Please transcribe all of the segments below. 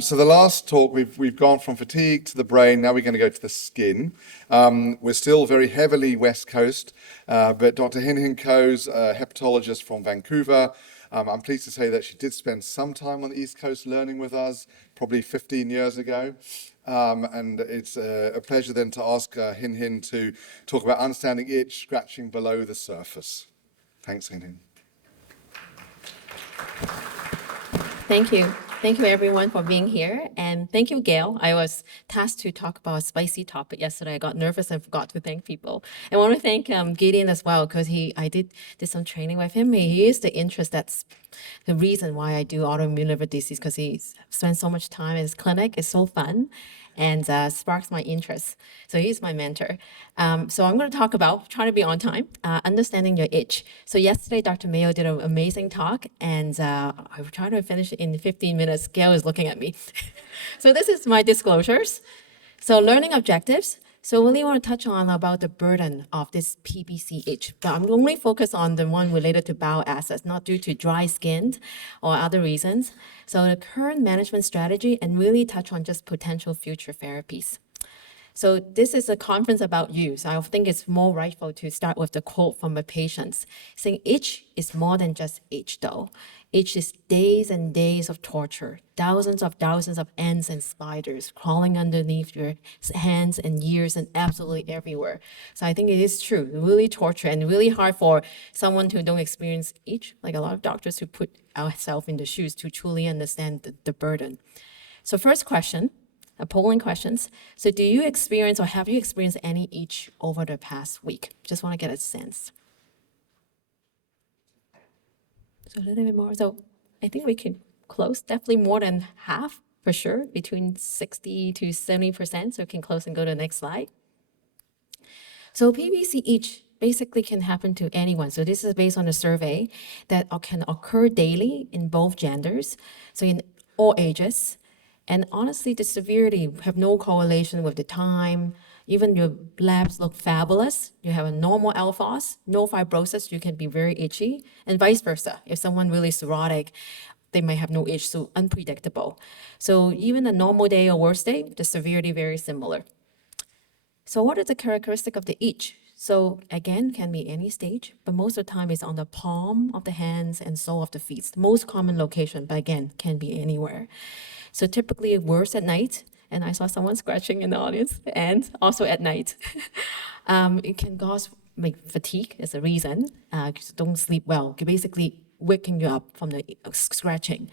So the last talk, we've gone from fatigue to the brain. Now we're going to go to the skin. We're still very heavily West Coast, but Dr. Hin Hin Ko's a hepatologist from Vancouver. I'm pleased to say that she did spend some time on the East Coast learning with us, probably 15 years ago. And it's a pleasure then to ask Hin Hin to talk about understanding itch, scratching below the surface. Thanks, Hin Hin. Thank you. Thank you, everyone, for being here. And thank you, Gail. I was tasked to talk about a spicy topic yesterday. I got nervous and forgot to thank people. I want to thank Gideon as well, because I did some training with him. He is the interest that's the reason why I do autoimmune liver disease, because he spends so much time in his clinic. It's so fun and sparks my interest. So he's my mentor. So I'm going to talk about, trying to be on time, understanding your itch. So yesterday, Dr. Mayo did an amazing talk, and I will try to finish it in 15 minutes. Gail is looking at me. So this is my disclosures. So learning objectives. So really want to touch on about the burden of this PBC itch. But I'm only focused on the one related to bowel acids, not due to dry skin or other reasons. So the current management strategy, and really touch on just potential future therapies. So this is a conference about you. So I think it's more rightful to start with the quote from a patient saying itch is more than just itch though. Itch is days and days of torture, thousands of ants and spiders crawling underneath your hands and ears and absolutely everywhere. So I think it is true, really torture and really hard for someone who don't experience itch, like a lot of doctors who put ourselves in the shoes to truly understand the burden. So first question, polling questions. So do you experience or have you experienced any itch over the past week? Just want to get a sense. So a little bit more. So I think we can close, definitely more than half for sure, between 60 to 70%. So we can close and go to the next slide. So PBC itch basically can happen to anyone. So this is based on a survey that can occur daily in both genders, so in all ages. And honestly, the severity have no correlation with the time. Even your labs look fabulous. You have a normal LFOS, no fibrosis, you can be very itchy, and vice versa. If someone really cirrhotic, they might have no itch, so unpredictable. So even a normal day or worse day, the severity very similar. So what is the characteristic of the itch? So again, can be any stage, but most of the time it's on the palm of the hands and sole of the feet. Most common location, but again, can be anywhere. So typically worse at night, and I saw someone scratching in the audience, and also at night. It can cause fatigue as a reason, don't sleep well, basically waking you up from the scratching.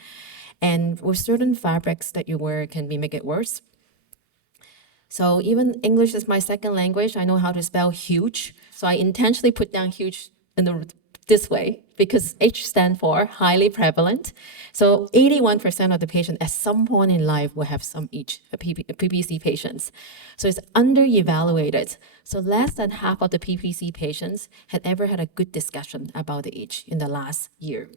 And with certain fabrics that you wear can make it worse. So even English is my second language, I know how to spell huge. So I intentionally put down huge in this way, because H stands for highly prevalent. So 81% of the patients at some point in life will have some itch, PBC patients. So it's under-evaluated. So less than half of the PBC patients had ever had a good discussion about the itch in the last year.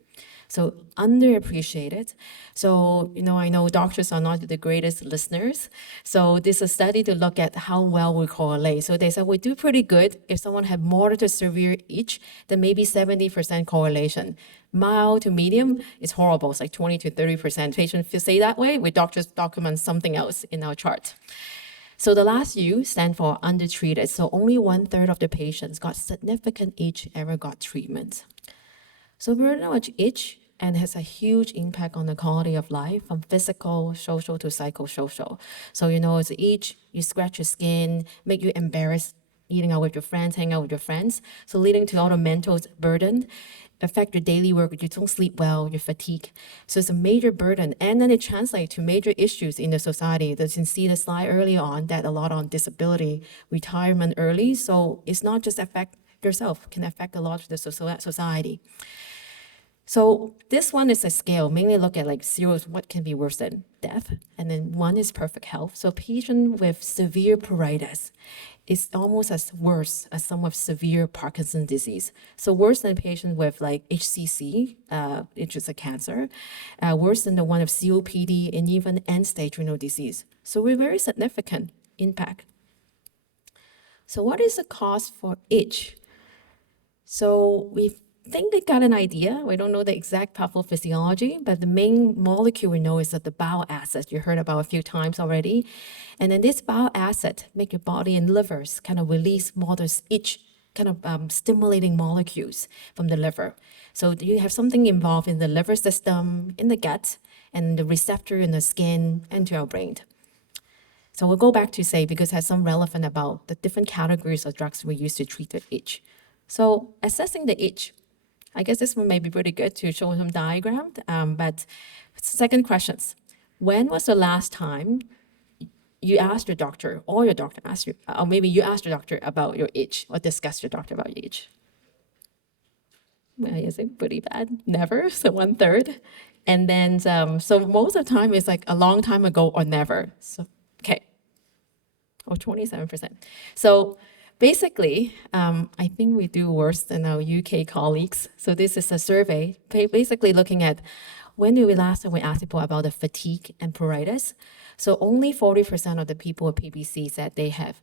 So underappreciated. So, I know doctors are not the greatest listeners. So this is a study to look at how well we correlate. So they said we do pretty good. If someone had moderate to severe itch, then maybe 70% correlation. Mild to medium is horrible. It's like 20 to 30%. Patients say that way. We doctors document something else in our chart. So the last U stands for undertreated. So only 1/3 of the patients got significant itch ever got treatment. So very much itch and has a huge impact on the quality of life, from physical, social to psychosocial. So it's itch, you scratch your skin, make you embarrassed eating out with your friends, hanging out with your friends. So leading to all the mental burden, affect your daily work, you don't sleep well, you're fatigued. So it's a major burden. And then it translates to major issues in the society. You can see the slide early on that a lot on disability, retirement early. So it's not just affect yourself, can affect a lot of the society. So this one is a scale, mainly look at like 0 is what can be worse than death, and then 1 is perfect health. So patient with severe pruritus is almost as worse as someone with severe Parkinson's disease. So worse than a patient with like HCC, which is a cancer, worse than the one of COPD and even end-stage renal disease. So we're very significant impact. So what is the cause for itch? So we've think they got an idea. We don't know the exact pathophysiology, but the main molecule we know is that the bile acid you heard about a few times already. And then this bile acid make your body and livers kind of release more those itch kind of stimulating molecules from the liver. So you have something involved in the liver system, in the gut, and the receptor in the skin and to our brain. So we'll go back to say, because it has some relevant about the different categories of drugs we use to treat the itch. So assessing the itch, I guess this one may be pretty good to show some diagram, but second questions. When was the last time you asked your doctor, or your doctor asked you, or maybe you asked your doctor about your itch, or discussed your doctor about your itch? Is it pretty bad? Never, so 1/3. And then, so most of the time it's like a long time ago or never. So, okay, or 27%. So basically, I think we do worse than our UK colleagues. So this is a survey, basically looking at when did we last time we asked people about the fatigue and pruritus. So only 40% of the people with PBC said they have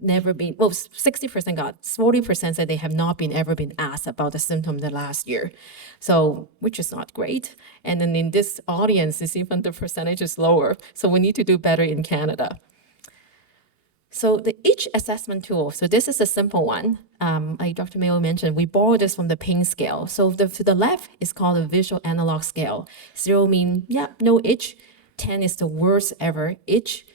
never been, well, 60% 40% said they have not been ever been asked about the symptom the last year. So, which is not great. And then in this audience, it's even the percentage is lower. So we need to do better in Canada. So the itch assessment tool, so this is a simple one. Like Dr. Mayo mentioned, we borrowed this from the pain scale. So to the left is called a visual analog scale. 0 mean, yeah, no itch. 10 is the worst ever itch.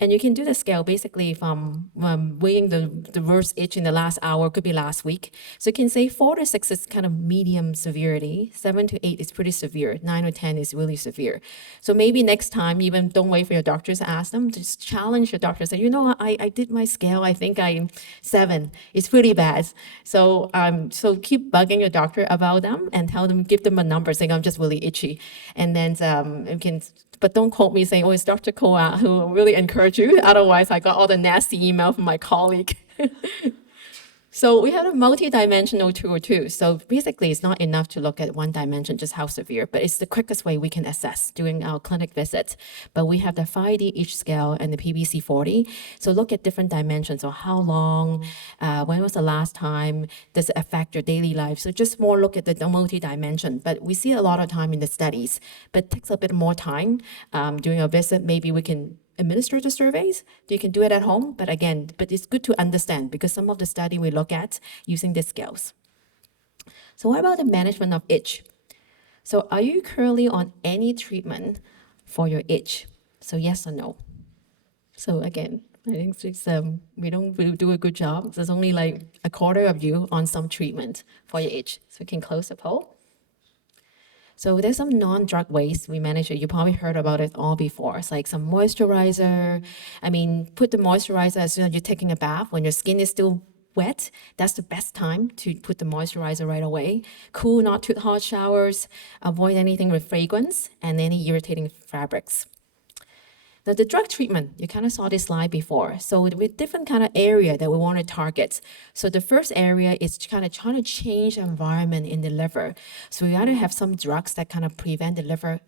And you can do the scale basically from weighing the worst itch in the last hour, could be last week. So you can say 4 to 6 is kind of medium severity, 7 to 8 is pretty severe, 9 to 10 is really severe. So maybe next time, even don't wait for your doctors to ask them, just challenge your doctor, say, you know what, I did my scale, I think I'm 7, it's pretty bad. So so keep bugging your doctor about them and tell them, give them a number saying I'm just really itchy. And then you can, but don't quote me saying, oh, it's Dr. Koa who will really encourage you. Otherwise, I got all the nasty email from my colleague. So we had a multi-dimensional tool too. So basically, it's not enough to look at one dimension, just how severe, but it's the quickest way we can assess during our clinic visits. But we have the 5D itch scale and the PBC 40. So look at different dimensions, or how long, when was the last time, does it affect your daily life? So just more look at the multi-dimension. But we see a lot of time in the studies, but it takes a bit more time during a visit. Maybe we can administer the surveys. You can do it at home, but again, it's good to understand because some of the study we look at using these scales. So what about the management of itch? So are you currently on any treatment for your itch? So yes or no? So again, I think it's, we don't really do a good job. There's only like a quarter of you on some treatment for your itch. So we can close the poll. So there's some non-drug ways we manage it. You probably heard about it all before. It's like some moisturizer. I mean, put the moisturizer as soon as you're taking a bath. When your skin is still wet, that's the best time to put the moisturizer right away. Cool, not too hot showers. Avoid anything with fragrance and any irritating fabrics. Now, the drug treatment, you kind of saw this slide before. So with different kind of area that we want to target. So the first area is kind of trying to change the environment in the liver. So we got to have some drugs that kind of prevent the liver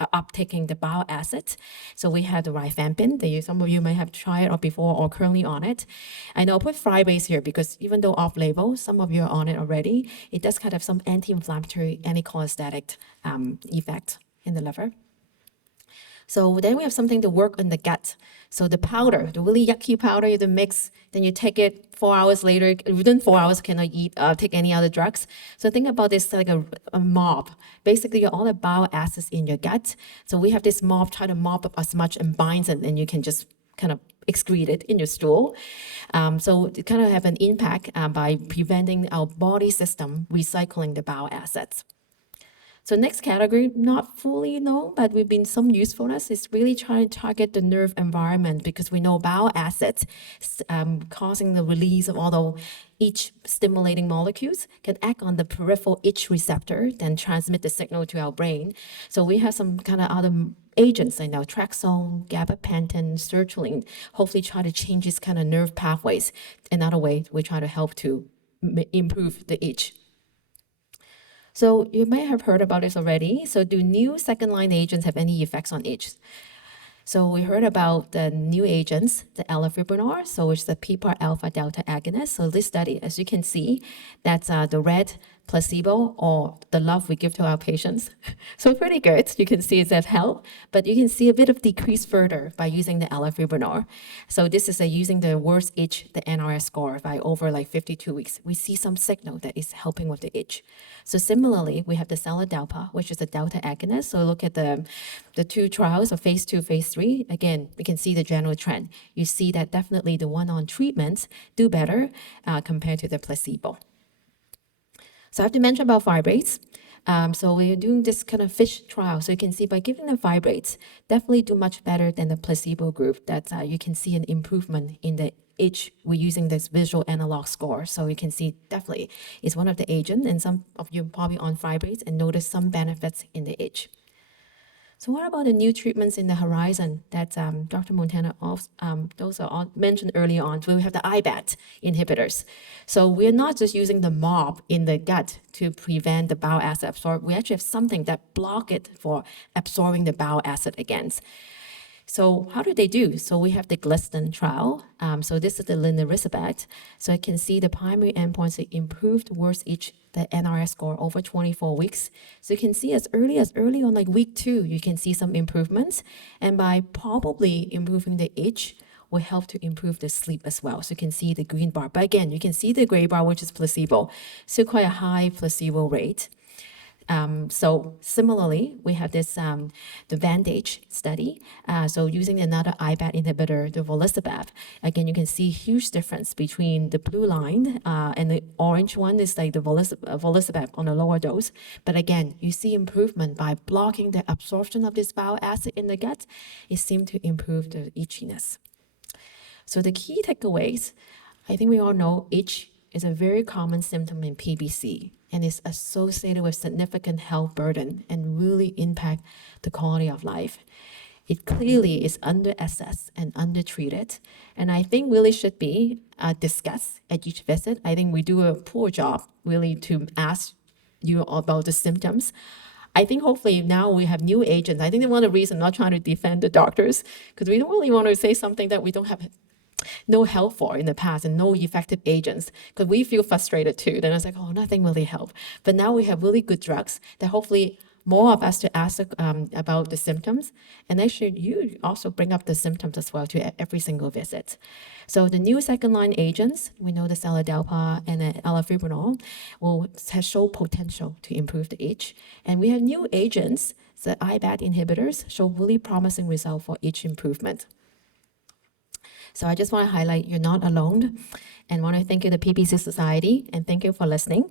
uptaking the bile acid. So we have the rifampin that some of you may have tried or before or currently on it. And I'll put Fribase here because even though off-label, some of you are on it already. It does kind of have some anti-inflammatory, anti-cholestatic effect in the liver. So then we have something to work on the gut. So the powder, the really yucky powder, you mix, then you take it 4 hours later. Within 4 hours, cannot take any other drugs. So think about this like a mop. Basically, all the bile acids in your gut. So we have this mop, try to mop up as much and binds it, and you can just kind of excrete it in your stool. So it kind of have an impact by preventing our body system recycling the bile acids. So next category, not fully known, but we've been some usefulness is really trying to target the nerve environment because we know bile acids causing the release of all the itch stimulating molecules can act on the peripheral itch receptor, then transmit the signal to our brain. So we have some kind of other agents like naltrexone, gabapentin, sertraline, hopefully try to change these kind of nerve pathways. Another way we try to help to improve the itch. So you may have heard about this already. So do new second-line agents have any effects on itch? So we heard about the new agents, the elafibranor, so which is the PPAR alpha delta agonist. So this study, as you can see, that's the red placebo or the love we give to our patients. So pretty good. You can see it's have help, but you can see a bit of decrease further by using the elafibranor. So this is using the worst itch, the NRS score, by over like 52 weeks. We see some signal that is helping with the itch. So similarly, we have the seladelpa, which is a delta agonist. So look at the two trials of phase 2, phase 3. Again, we can see the general trend. You see that definitely the one on treatments do better compared to the placebo. So I have to mention about fibrates. So we're doing this kind of fish trial. So you can see by giving them fibrates, definitely do much better than the placebo group. That you can see an improvement in the itch. We're using this visual analog score. So you can see definitely it's one of the agents, and some of you probably on fibrates and notice some benefits in the itch. So what about the new treatments in the horizon that Dr. Montana those are all mentioned early on? So we have the IBAT inhibitors. So we're not just using the MOB in the gut to prevent the bile acid absorption. We actually have something that block it for absorbing the bile acid against. So how do they do? So we have the GLISTEN trial. So this is the linericebat. So you can see the primary endpoints improved worst itch, the NRS score over 24 weeks. So you can see as early on like week 2, you can see some improvements. And by probably improving the itch, will help to improve the sleep as well. So you can see the green bar. But again, you can see the gray bar, which is placebo. So quite a high placebo rate. So similarly, we have this the Vantage study. So using another IBAT inhibitor, the volisabab. Again, you can see huge difference between the blue line and the orange one is like the volisabab on a lower dose. But again, you see improvement by blocking the absorption of this bile acid in the gut. It seemed to improve the itchiness. So the key takeaways, I think we all know itch is a very common symptom in PBC and is associated with significant health burden and really impact the quality of life. It clearly is underassessed and undertreated, and I think really should be discussed at each visit. I think we do a poor job really to ask you about the symptoms. I think hopefully now we have new agents. I think one of the reasons I'm not trying to defend the doctors, because we don't really want to say something that we don't have no help for in the past and no effective agents, because we feel frustrated too. Then I was like, oh, nothing really helped. But now we have really good drugs that hopefully more of us to ask about the symptoms. And actually, you also bring up the symptoms as well to every single visit. So the new second-line agents, we know the seladelpa and the elafibranor, has shown potential to improve the itch. And we have new agents, the IBAT inhibitors, show really promising results for itch improvement. So I just want to highlight you're not alone, and want to thank you, the PBC Society, and thank you for listening.